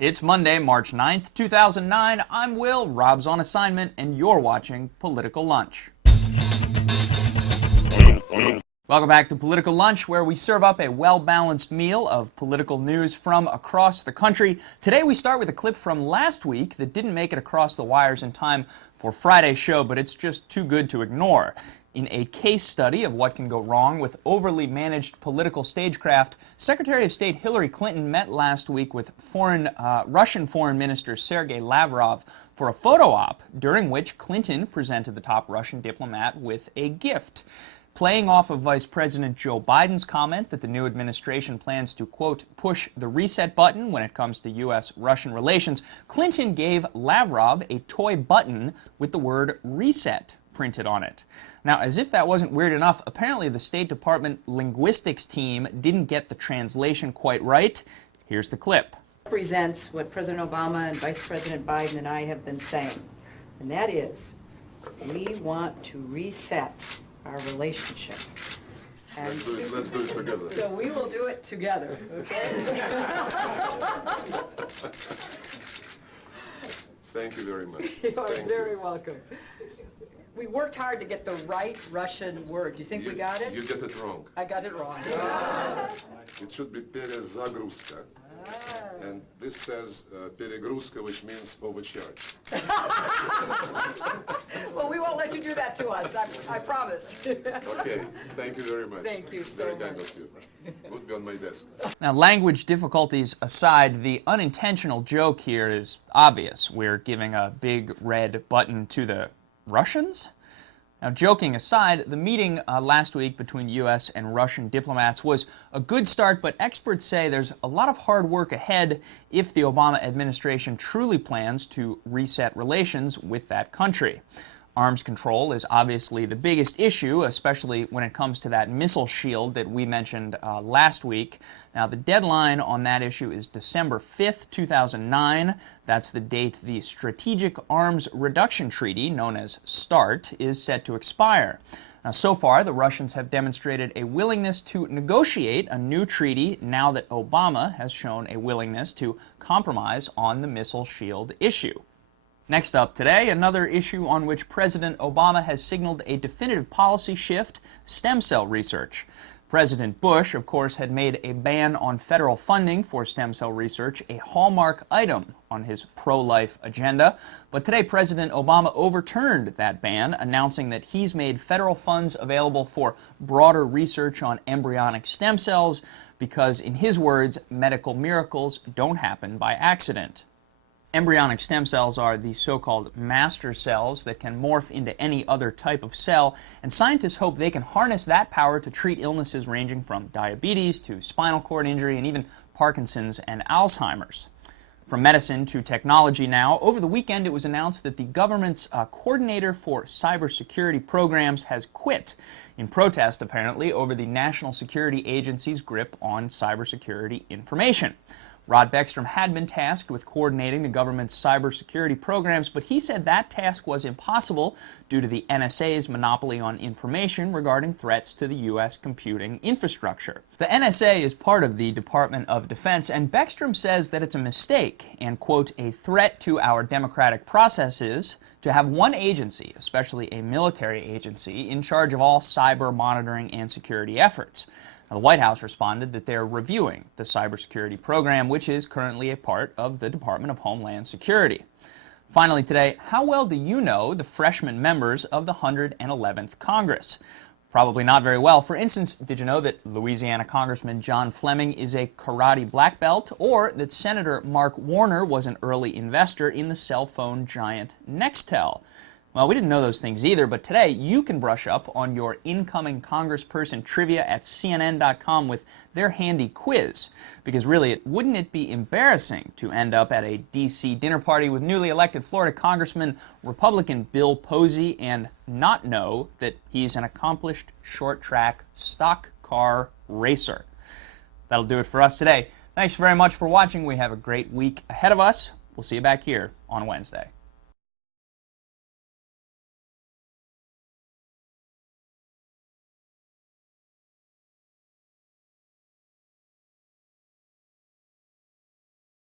It's Monday, March 9th, 2009. I'm Will, Rob's on assignment, and you're watching Political Lunch. Welcome back to Political Lunch, where we serve up a well-balanced meal of political news from across the country. Today we start with a clip from last week that didn't make it across the wires in time for Friday's show, but it's just too good to ignore. In a case study of what can go wrong with overly managed political stagecraft, Secretary of State Hillary Clinton met last week with Russian Foreign Minister Sergei Lavrov for a photo op, during which Clinton presented the top Russian diplomat with a gift. Playing off of Vice President Joe Biden's comment that the new administration plans to, quote, push the reset button when it comes to U.S.-Russian relations, Clinton gave Lavrov a toy button with the word reset printed on it. Now, as if that wasn't weird enough, apparently the State Department linguistics team didn't get the translation quite right. Here's the clip. Represents what President Obama and Vice President Biden and I have been saying, and that is, we want to reset our relationship. And let's do it together. So we will do it together, okay? Thank you very much. You're very welcome. We worked hard to get the right Russian word. Do you think we got it? You get it wrong. I got it wrong. It should be перезагрузка. And this says перегрузка, which means overcharge. Well, we won't let you do that to us, I promise. Okay, thank you very much. Thank you so very much. Kind of you. Would be on my desk. Now, language difficulties aside, the unintentional joke here is obvious. We're giving a big red button to the Russians? Now, joking aside, the meeting last week between U.S. and Russian diplomats was a good start, but experts say there's a lot of hard work ahead if the Obama administration truly plans to reset relations with that country. Arms control is obviously the biggest issue, especially when it comes to that missile shield that we mentioned last week. Now, the deadline on that issue is December 5th, 2009. That's the date the Strategic Arms Reduction Treaty, known as START, is set to expire. Now, so far, the Russians have demonstrated a willingness to negotiate a new treaty now that Obama has shown a willingness to compromise on the missile shield issue. Next up today, another issue on which President Obama has signaled a definitive policy shift: stem cell research. President Bush, of course, had made a ban on federal funding for stem cell research a hallmark item on his pro-life agenda. But today, President Obama overturned that ban, announcing that he's made federal funds available for broader research on embryonic stem cells because, in his words, medical miracles don't happen by accident. Embryonic stem cells are the so-called master cells that can morph into any other type of cell, and scientists hope they can harness that power to treat illnesses ranging from diabetes to spinal cord injury and even Parkinson's and Alzheimer's. From medicine to technology now, over the weekend it was announced that the government's coordinator for cybersecurity programs has quit, in protest apparently over the National Security Agency's grip on cybersecurity information. Rod Beckstrom had been tasked with coordinating the government's cybersecurity programs, but he said that task was impossible due to the NSA's monopoly on information regarding threats to the U.S. computing infrastructure. The NSA is part of the Department of Defense, and Beckstrom says that it's a mistake and, quote, a threat to our democratic processes to have one agency, especially a military agency, in charge of all cyber monitoring and security efforts. Now, the White House responded that they're reviewing the cybersecurity program, which is currently a part of the Department of Homeland Security. Finally today, how well do you know the freshman members of the 111th Congress? Probably not very well. For instance, did you know that Louisiana Congressman John Fleming is a karate black belt, or that Senator Mark Warner was an early investor in the cell phone giant Nextel? Well, we didn't know those things either, but today you can brush up on your incoming congressperson trivia at CNN.com with their handy quiz. Because really, wouldn't it be embarrassing to end up at a D.C. dinner party with newly elected Florida Congressman Republican Bill Posey and not know that he's an accomplished short-track stock car racer? That'll do it for us today. Thanks very much for watching. We have a great week ahead of us. We'll see you back here on Wednesday.